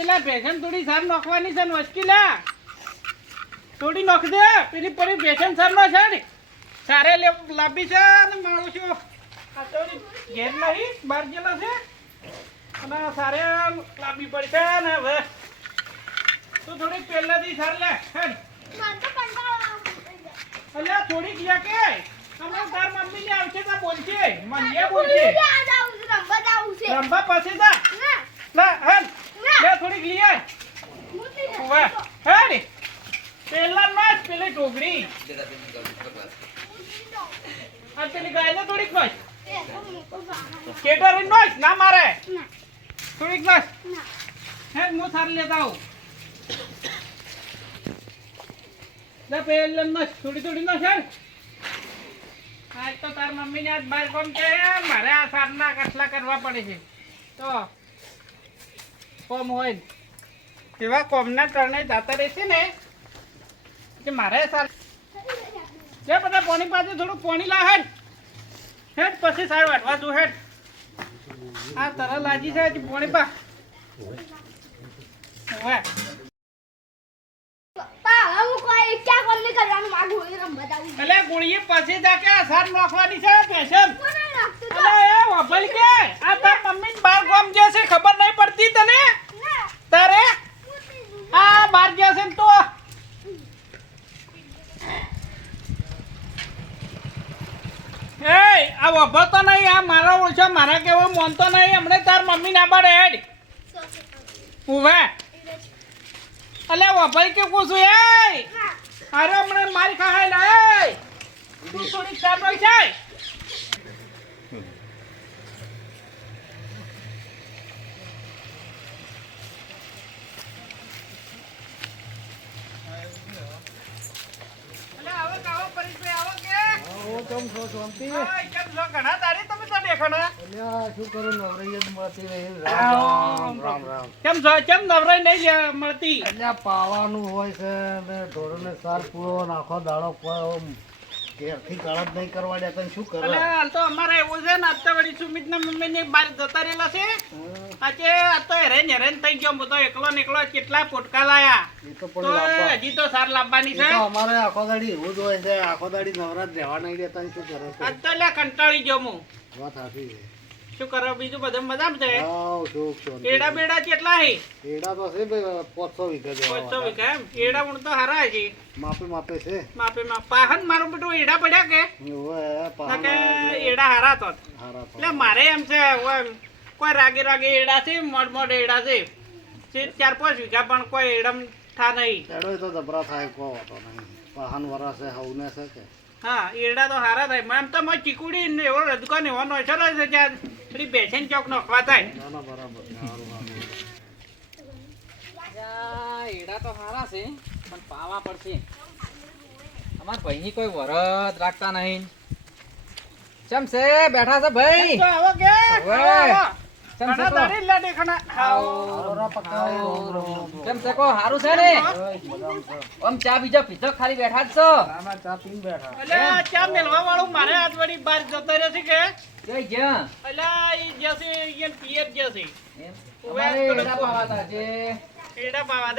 પેલા ભેસન થોડી સાર નાખવાની છે વસ્તી થોડી નાખ દે. પેલી પડી ભેસન સાર નો છે ને. સારે લે લાંબી છે અને મારું છું આ થોડી ઘેર નહીં બહાર ગયેલો છે. અને સારે લાંબી પડશે ને હવે. તું થોડીક પહેલાથી સાર લે અલ્યા થોડીક લે કે. અમે તાર મમ્મી ને આવશે તો બોલશે. મને બોલશે. રંભા પાસે જા. લા હેડ લીએ વાહ હેડ પેલા નાચ, પેલી ટોકરી આ પેલી ગાયને થોડીક બસ કેટરિંગ નાચ ના મારે. થોડીક બસ હે, હું સાર લેતા આવું. ના પેલા નાચ થોડી થોડી નો સર આજ તો તાર મમ્મી ને આજ બહાર કોમ કે મારે આ સારના કટલા કરવા પડે છે. તો, કોમ હોય. એવા કોમના ટર્ને જાતા રહેશે ને કે મારે સાર જે બધા પોણી પાસે થોડું પોણી લા હેડ. હેડ પછી સાર વાટવા તું હેડ. આ તરહ લાજી છે પોણી પા હવે. એટલે ગોળીએ પછી જા કે સાર નાખવાની છે પેશન અલે એ વભલ કે આ તાર મમ્મી બાર છે ખબર નહીં પડતી તને? તારે? બાર ગયા છે તો? એ આ વભો તો નહીં આ મારા ઓછો મારા કેવો મોનતો નહીં હમણે તાર મમ્મી ના પડે હેડ. ઊભા અલે વભલ કે પૂછું એ અરે હમણે મારી ખાય લા તું થોડીક સાર જાય. શાંતિ. કેમ છો? ઘણા તારી તમે તો દેખાણા. અલ્યા શું કરું? નવરૈયત મળતી નહીં રામ, રામ રામ કેમ છો? કેમ નવરાઈ નહીં મળતી? અલ્યા પાવાનું હોય છે અને ઢોરોને સાર પૂરો નાખો દાડો આમ ઘેરથી કળદ નહીં કરવા ને શું કરે? અલે હાલ તો અમારે એવું છે ને તો વળી સુમિતના મમ્મીને બહાર જતા રહેલા છે. આજે આ તો હેરેન હેરેન થઈ ગયો હું એકલો ને એકલો કેટલા પોટકા લાયા. તો. હજી તો સાર લાવવાની છે. અમારે આખો દાડી એવું જ હોય છે આખો દાડી નવરાત રહેવા નહીં દેતા શું કરે કંટાળી ગયો હું. વાત સાચી છે. શું કરો? બીજું બધું મજામાં છે? સુખ. એડા બેડા કેટલા હે? એડા તો છે ભાઈ પાંચસો વીઘા જેવા પાંચસો હતા. વીઘા એમ? એડા ઊણ તો હારા છે માપે માપે છે. માપે માં પાહન મારું બેટું એડા પડ્યા કે? કે એડા હારા તો. હારા એટલે મારે એમ છે કોઈ રાગે રાગે એડા છે મોડ મોડ એડા છે. છે ચાર પાંચ વીઘા પણ કોઈ એડમ થા નહીં. એડોય તો દબરા થાય કોઈ વાતો નહીં. પાહન વરસે છે હવને છે કે? હા ઈરડા તો હારા થાય. એમ તો મેં ચીકુડી ને એવો રજકો ને એવો નોચર છે ત્યાં. પેલી બેસેન ચોક નોખવા થાય. ના ના બરાબર. છે. હારું હારું. તો હારા છે પણ પાવા પડશે. અમાર ભાઈની કોઈ વરત રાખતા નહીં. ચમ છે? બેઠા છે ભાઈ? આવો કે? ચમ છે કો? છે કો? હારું છે ને? છે. ચા બીજો પીધો ખાલી બેઠા જ છો? ના ના ચા પીને બેઠા. એટલે ચા મેલવા વાળું મારે આજ વળી બહાર જતો રહેશે કે? જઈ જ્યાં. ઈ જશે ઈ પિયર જશે અમારે એડા કો- છે. પાવા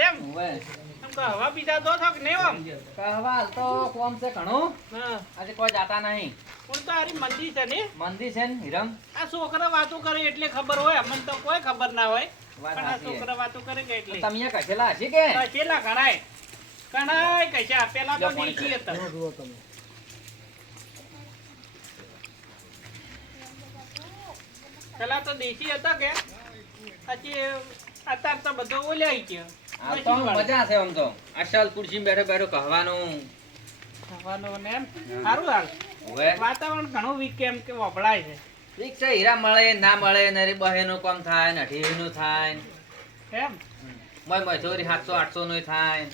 ઓવે. એમ તો હવા બીજા દો છો કે નહીં આમ કહવા તો કોમ છે ઘણું. આજે કોઈ જાતા નહીં. પણ તો હારી મંદી છે ને. મંદિર છે ને હિરમ. આ છોકરા વાતો કરે એટલે ખબર હોય અમને તો કોઈ ખબર ના હોય. પણ આ છોકરા વાતો કરે કે એટલે. તમે કહેલા હશે કે? હા, ઘણાય. ઘણાય કશા પેલા તો તમે. પેલા તો દેશી હતા કે? પછી અત્યારે તો બધો ઓલ્યા ગયો. આ તો મજા છે આમ તો. અસલ ખુરશી બેઠો બેઠો કહેવાનું. કહેવાનું ને સારું હાલ વાતાવરણ ઘણું વીક એમ કે વપરાય છે. ઠીક છે હીરા મળે ના મળે નરી બહેનો કોમ થાય ને અઢીનું થાય. એમ? મય મજૂરી સાતસો આઠસો નું થાય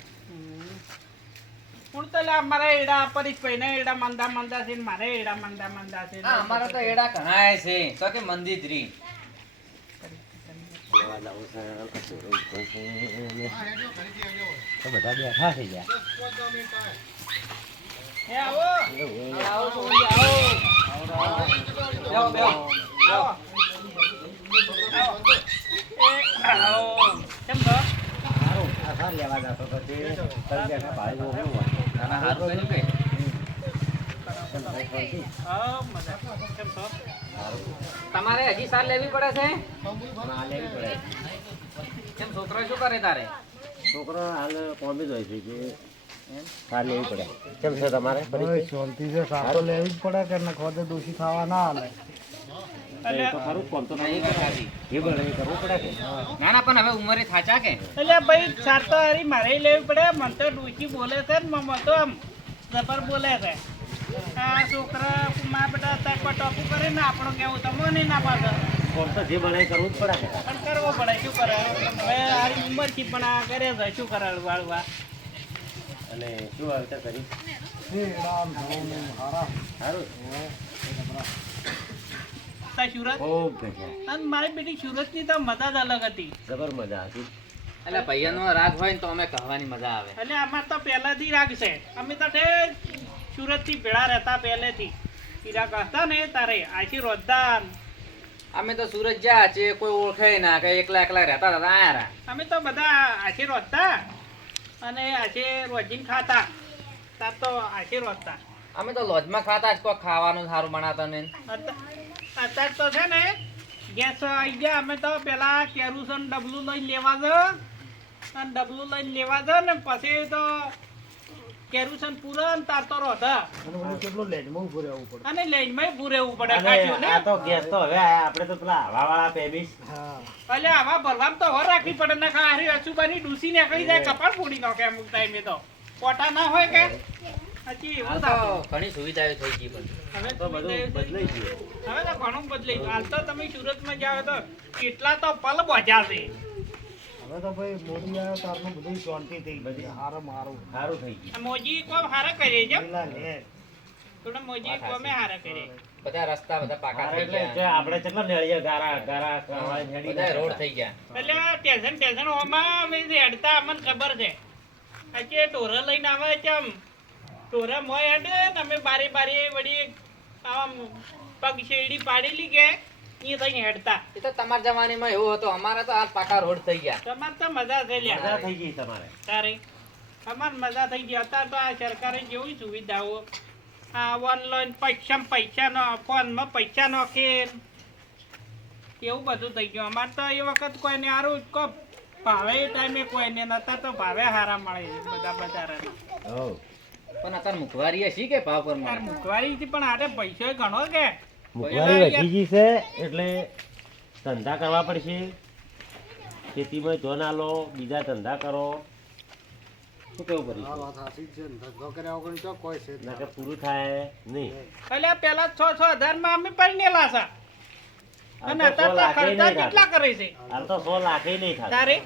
પણ તો લા મારા એડા પરિચ પૈને એડા મંદા મંદા છે મારે એડા મંદા મંદા છે હા અમારે તો એડા ઘણા છે. તો કે મંદિર એ આવો. કેમ છો? સાર લેવા જતો તો તે બેઠા ભાઈ તમારે હજી સાર લેવી પડે છે? કેમ છોકરો શું કરે તારે? છોકરો હાલ કોમી જ હોય છે કે સાર લેવી પડે. કેમ છે તમારે શાંતિ છે સાર તો લેવી જ પડે કે ન તો દોષી ખાવા ના હાલે. ના ના પણ હવે ઉંમરે થાચા કે? એટલે ભાઈ સાર તો હારી મારે લેવી પડે મને તો ડૂચી બોલે છે ને મમ્મા તો આમ જબર બોલે છે. આ છોકરા મા બેટા તાર કોઈ ટોપું કરે ને આપણો કેવું તમે નહીં ના પાડે. કોમ જે બને કરવું જ પડે પણ કરવો પડે શું કરે? હવે હારી ઉંમરથી પણ આ કરે છે શું કરે વાળવા? અને શું હાલચાલ કરી સારું તા સુરત. અને મારી બેટી સુરતની તો મજા જ અલગ હતી. જબર મજા હતી. એટલે પૈયાનો રાગ હોય ને તો અમે કહેવાની મજા આવે. એટલે અમાર તો પહેલાથી રાગ છે. અમે તો તે સુરતથી ભેળા રહેતા પહેલેથી. ઈરાક હતા ને તારે આશી રોજદાર અમે તો સુરત જ્યાં છે કોઈ ઓળખે ના કે એકલા એકલા રહેતા હતા આયા અમે તો બધા આશી રોજતા અને આજે રોજીન ખાતા. તાર તો આશી રોજતા અમે તો લોજમાં ખાતા જ કોઈ ખાવાનું સારું બનાવતા ને અત્યારે તો છે ને ગેસ આવી ગયા અમે તો પેલા કેરુસન ડબલું લઈને લેવા જ. અને ડબલું લઈને લેવા જ ને પછી તો કેરુસન પૂરણ ને તાર તો રોધા. કેટલું લેજમાં ઉભું રહેવું પડે. અને લેનમાં ઊભું રહેવું પડે ખાચું ને? આ તો ગેસ તો હવે આપણે તો પેલા હવાવાળા પેબીસ. એટલે આવા ભરવામાં તો હો રાખવી પડે ને હારી અચુબાની ડૂસી નીકળી જાય કપાળ ફોડી નાખે અમુક ટાઈમે તો. પોટા ના હોય કે? હજી એવું હાલ તો ઘણી સુવિધાઓ થઈ ગઈ બધી હવે તો બધું બદલાઈ ગયું. હવે તો ઘણું બદલાઈ ગયું. હાલ તો તમે સુરતમાં જાઓ તો કેટલા તો પલ બોજા છે હવે તો ભાઈ મોદી આવ્યો તારનું બધું શાંતિ થઈ બધી. હારું મારું. સારું થઈ ગયું. મોદી મોજી કોમ હારા કરે છે લે. થોડા મોજી કોમે હારા કરે બધા રસ્તા બધા પાકા થઈ ગયા. એટલે આપણે કેટલા નેળીએ ગારા ગારા કરવા નેળી બધા રોડ થઈ ગયા. એટલે ટેન્શન ટેન્શન ઓમાં અમે હેડતા અમને ખબર છે. આજે ટોરા લઈને આવે છે આમ. ટોરા મોય હેડે તમે બારે બારે વડી વળી આમ પગ શેરડી પાડેલી કે એ થઈને હેડતા. એ તો તમારા જમાનામાં એવું હતું. અમારે તો આ પાકા રોડ થઈ ગયા. તમારે તો મજા છે મજા થઈ ગઈ તમારે. તારે? અમાર મજા થઈ ગઈ. અત્યારે તો આ સરકારે જેવી સુવિધાઓ આ ઓનલાઈન પૈસા ફોનમાં પૈસા નાખે એવું બધું થઈ ગયું. અમારે તો એ વખત કોઈને સારું કો ભાવે ટાઈમે કોઈને નતા તો ભાવે હારા મળે બધા બજારમાં પણ અત્યારે મુખવારી હશે કે ભાવ પર મુખવારી પણ આરે પૈસો ઘણો કે મોંઘવારી વધી ગઈ છે એટલે ધંધા કરવા પડશે. ખેતીમાં જો ના લો બીજા ધંધા કરો. શું કેવું પડ્યું પૂરું થાય નહીં. એટલે પેલા છ છ હજારમાં અમે પરણેલા છે અને અત્યારે ખર્ચા કેટલા કરે છે? હાલ તો સો લાખે નહીં થતા. તારે?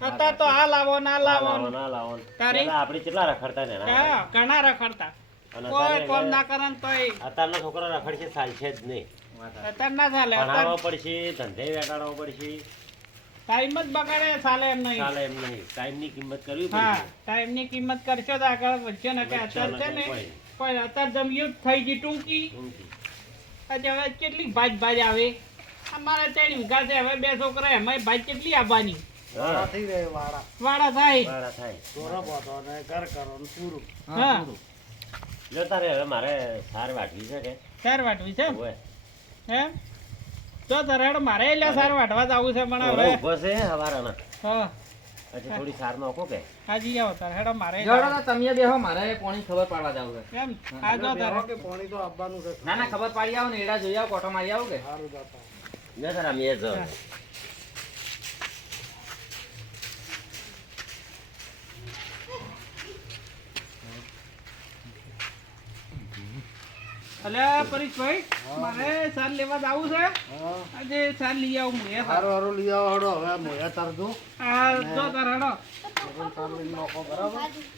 અત્યારે તો આ લાવો ના લાવો ના. લાવો. તારે? આપણે કેટલા રખડતા ને ઘણા રખડતા. કોઈ કોમ ના કરે ને તોય. અત્યારના છોકરા રખડશે ચાલશે જ નહીં. અત્યારે ના ચાલે ભણાવવો પડશે ધંધે વેટાડવો પડશે. ટાઈમ જ બગાડે ચાલે એમ નહીં. ચાલે એમ નહીં. ટાઈમની કિંમત કરવી હા ટાઈમની કિંમત કરશો તો આગળ વધશે ને કે અત્યારે છે ને પણ અત્યારે જેમ થઈ ગઈ ટૂંકી. ઊંઘી. આજે હવે કેટલી ભાજ ભાજ આવે? અમારા ત્યાં વીઘા છે હવે બે છોકરા એમાં ભાજ કેટલી આવવાની? વાડા વાળા થાય. વાળા થાય. હા. જો તારે હવે મારે સાર વાટવી છે કે? સાર વાટવી છે એમ? તો તારે મારે એટલે સાર વાટવા જ આવું છે પણ હવે. ઊભો છે હવારાના. હા. પછી થોડી સાર નાખો કે? હાજી આવો તારે હેડો મારે જોડો તો તમે બેહો મારે પોણી ખબર પાડવા જાવ છે. એમ? આ જો તારે. ના ના ખબર પાડી આવો ને એડા જોઈ આવો કોટો મારી આવો કે? ને તારા મેં જ અલ્યા પરેશભાઈ મારે સાર લેવા જવું છે. આજે સાર લઈ આવું મોયા એ સાર. આ જો તાર હડો.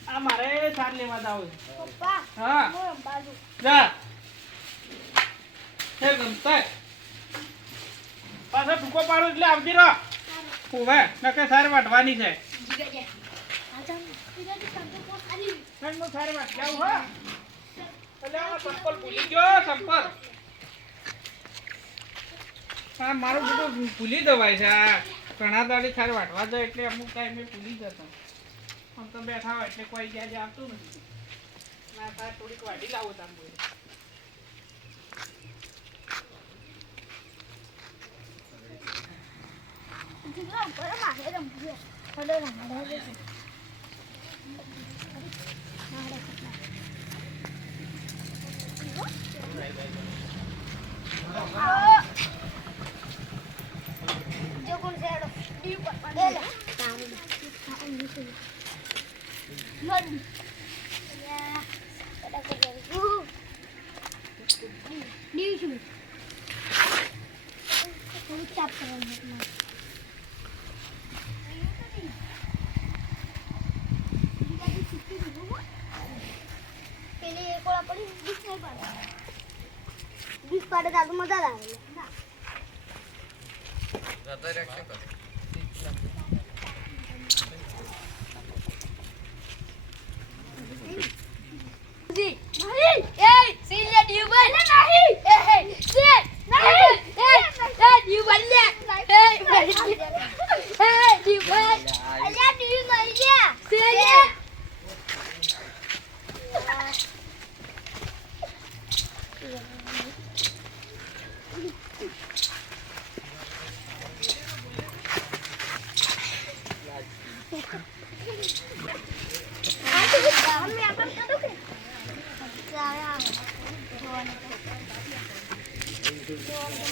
આ મારે સાર લેવા જવું છે. હા. જા. હે ગમતા. પાછો ટૂંકો પાડો એટલે આવતી રહો. ઉભે નકે સાર વાટવાની છે. સાર વાટ હો. સંપલ ભૂલી ગયો સંપલ હા મારું બધું ભૂલી દવાય છે આ ઘણા દાડી ખાલી વાટવા જાય એટલે અમુક ટાઈમે ભૂલી જતો આમ તો બેઠા હોય એટલે કોઈ જ્યાં જ્યાં આવતું નથી ના તાર થોડીક વાઢી લાવો તાર બોલ પાડે તાર તો મજા આવે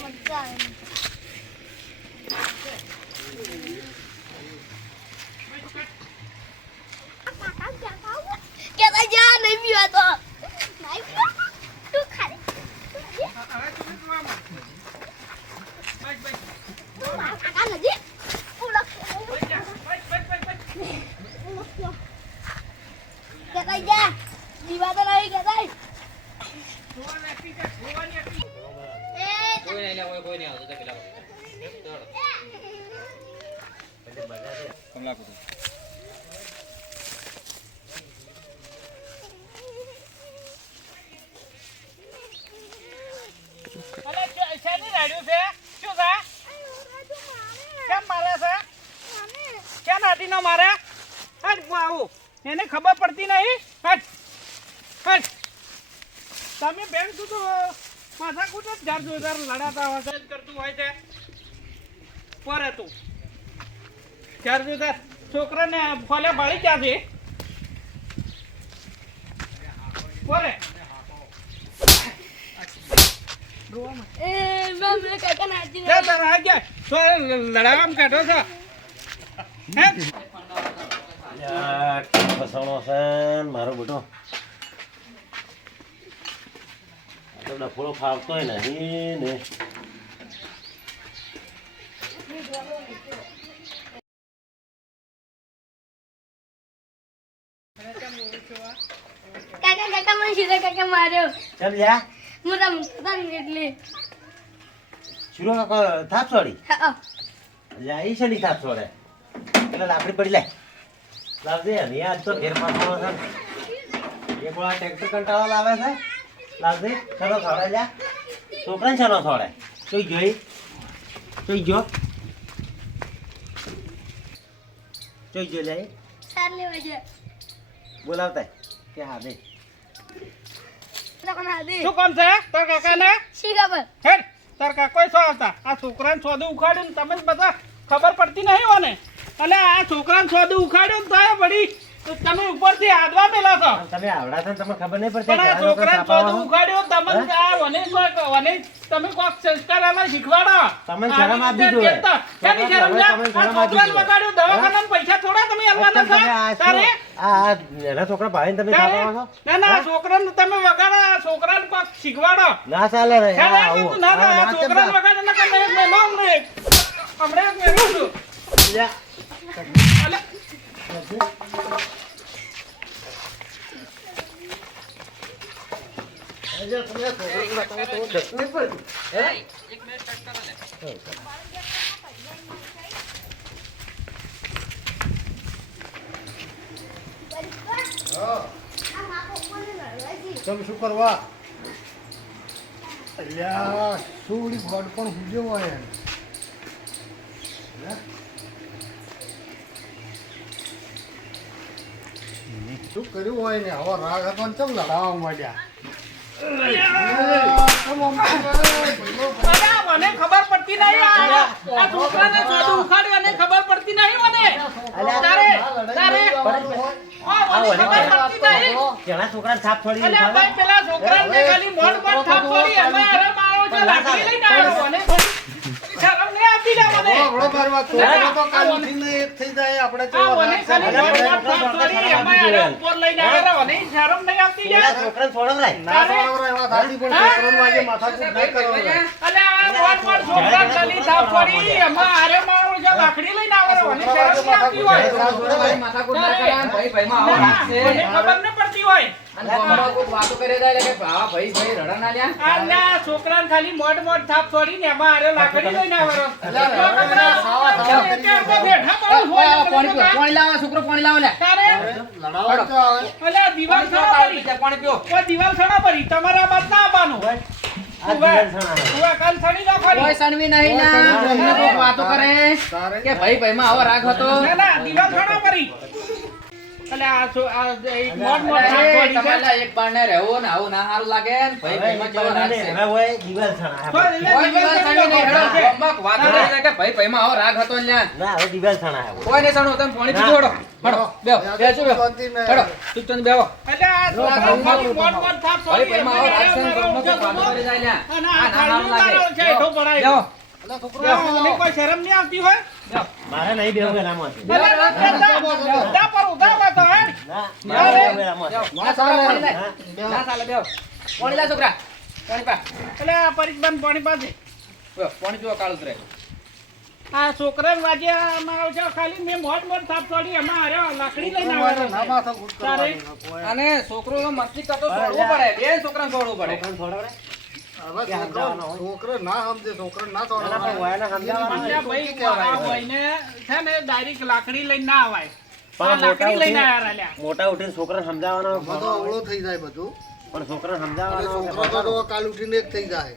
મજા આવે કેતા જા નહીં પીવા તો નહીં પીવા તું ખાલી હવે તું શું જોવા માંગે? બસ બસ તું મારા કાકા નજીક ઉલક બસ જા. બસ બસ બસ બસ કેતા જા દીવા તો નહીં કેતા જોવા નાખી છે જોવાની હતી એ કોઈ નહીં લે, કોઈ નહીં આવતું તો પેલા ચાલો. કમલાપુર. શેની રાડ્યું છે? શું છે? કેમ મારે છે? કેમ હાથીનો મારે? હટ હું એને ખબર પડતી નહીં. હટ. હટ. તમે બેન તું તો માથા કૂટ જ જાર જોરદાર લડાતા હોય કરતું હોય છે. પર તું. જાર જોરદાર છોકરાને ફોલે ભાળી ક્યાં છે પરે ગયા લડાવામાં કાઢો છો. હે? ફસાણો છે મારો બેટો. તો ડફોડો ફાવતોય નહીં ને. કાકા કાકા મને સીધા કાકા માર્યો. ચલ જા. મોટા મોટા એટલે. શીરો કાકો થાપ છોડી હા જા ઈ શેની થાપ છોડે એટલે લાકડી પડી લે. લાવજે આજ તો ઘેર પાછો છે. એક ટ્રેક્ટર કંટાળો લાવે છે. લાવજે ચલો જા. છોકરાને ચાલો થોડે જોઈ જોઈ. જોઈ જો. જોઈ જો લે. સાર લેવા છે. બોલાવતા કે હા દે ના શું કામ છે? તાર કાકાને? શી ખબર? હેડ તાર કાકોએ શું આવતા? આ છોકરાને સોદું ઉખાડીને ને તમે બધા ખબર પડતી નહીં હોને? અને આ છોકરાને સોદું ઉખાડ્યો ને તોય પડી તમે ઉપરથી હાથવા મેલા છો તમે આવડા છો ને તમને ખબર નહીં પડતી આ છોકરાને છાપામાં ઉખાડ્યો તમે આ વને વને તમે કોક સંસ્કાર આમાં શીખવાડો તમે શરમ આપી રીતે જોઈએ. શરમ જા આ છોકરાને બગાડ્યો દવાખાનામાં પૈસા થોડા તમે આલવાના છો? તારે? આ એના છોકરા ભાઈ તમે? છો ના ના છોકરાને તમે વગાડો છોકરાને કોક શીખવાડો ના ચાલે ને. બધું ના ના છોકરાને. વગાડો નકર મેં એક મેલો હમણાં. હમણાં એક છું. તમે શું કરવા અલ્યા શું ભડ પણ હુજ્યો હોય એમ? શું કર્યું હોય ને? હવે રાગ હતો ને, ચમ લડાવવા માંડ્યા? મને ખબર પડતી અને ખબર પડતી નહીં મને તારે મને પેલા પેલા છોકરાને ખાલી મોઢ પર થાપ છોડી, અમે અરે મારો છે લાકડી લઈને આવ્યો નહીં આપી મને. મારવા છોકરો તો કાલ ઉઠીને એક થઈ જાય આપણે તો મને ખાલી ઉપર લઈને શરમ યાર. છોકરાને. ના વાત પણ છોકરાનું. અલે આ પર છોકરા ખાલી થાપ પડી મારો લાકડી લઈને શરમ હોય. ના કરે, ભાઈ આવો મને ખબર ન પડતી. હોય. ભાઈ ભાઈ ના થાપ એમાં આરે લાકડી લઈને છોકરો પાણી લાવો દિવાલ સણા. તમારા બાદ ના ખાલી. નહીં. અમને કોઈક વાતો કરે કે ભાઈ ભાઈમાં આવો રાખ હતો. ના, ના, દિવાલ સણા ભરી. અલ્યા, આ છો- આ એક અરે, છોડી છે. તમારે એક બારણે રહેવું ને આવું ના સારું લાગે ને ભાઈ ભાઈમાં કેવો રાગ હવે હોય દિવાલ સણા. કોઈ દિવાલ દિવસ નહીં, હેડો. ગામમાં વાતો કરે કે ભાઈ ભાઈમાં આવો રાગ હતો ને ના હવે દિવાલ સણા હે. કોઈ નહીં સણવું, તમે પાણી પીજો, હેડો. હેડો, બેહો, બેસો, બેહો. બેહો. આ થાપ ભાઈમાં આવો રાગ વાતો કરે જાય. આ ના લાગે. બેહો, છોકરો કોઈ શરમ નહીં આવતી હોય? મારે નહીં પર ઉધા ના. ના ના છોકરા. પા. પાણી પાસે પાણી કાળું ઉતરે. આ છોકરાને છે ખાલી મેં મોટ મોટ થાપ છોડી એમાં લાકડી લઈને. કોઈ- અને છોકરો મસ્તી કરતો છોડવું પડે બે છોકરાને છોડવું પડે. છોકરાને છોડવરાય. છોકરો ના સમજે છોકરો ના ના, ના, ને ડાયરેક્ટ લાકડી લઈને ના આવાય. મોટા ઉઠીને- છોકરાને સમજાવવાનો બધો અવળો થઈ જાય બધું. પણ છોકરા સમજાવવાનો છોકરો તો કાલ ઉઠીને એક થઈ જાય.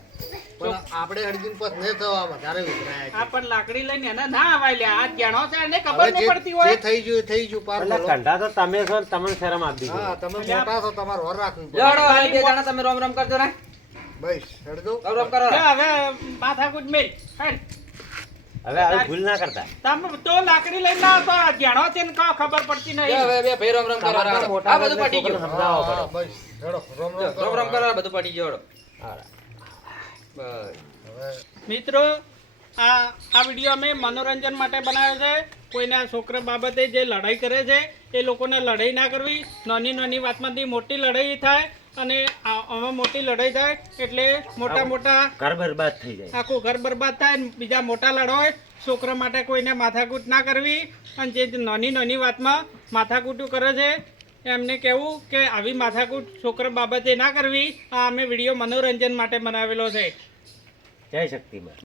પણ આપણે અડધીન પસ ને થવા વધારે વિખરાયા આ પણ લાકડી લઈને એને ના આવાય લે. આ જાણો છે એને ખબર હવે પડતી હોય. જે થઈ ગયું થઈ ગયું પાર એટલે કંઢા તો તમે છો ને તમને શરમ આપી દીધી. હા તમે મોટા છો તમારે હોર રાખવી પડે. જોડો હવે બે જણા તમે રોમ રોમ કરજો ને. કરો. હવે માથાકૂટ. હવે ભૂલ ના કરતા. તમે તો લાકડી લઈને ના આવતો આ જાણો છે ને કાં ખબર પડતી નહીં. હવે બે ભાઈ રોમ રોમ કરો તમારા રાડો. મોટા આ બધું એટલે ગયું. છોકરાને સમજાવવો હા, પડે. ભાઈ હેડો રોમ રોમ જો, રોમ રોમ કરો બધું પટી ગયું બસ. મિત્રો આ આ વીડિયો અમે મનોરંજન માટે બનાવ્યો છે. કોઈના છોકરા બાબતે જે લડાઈ કરે છે એ લોકોને લડાઈ ના કરવી. નાની નાની વાતમાંથી મોટી લડાઈ થાય. અને આમાં મોટી લડાઈ થાય એટલે મોટા મોટા ઘર બરબાદ થઈ જાય. આખું ઘર બરબાદ થાય ને બીજા મોટા લડાય છોકરા માટે કોઈને માથાકૂટ ના કરવી. અને જે નાની નાની વાતમાં માથાકૂટું કરે છે એમને કહેવું કે આવી માથાકૂટ છોકરા બાબતે ના કરવી. આ અમે વીડિયો મનોરંજન માટે બનાવેલો છે. જય શક્તિમાં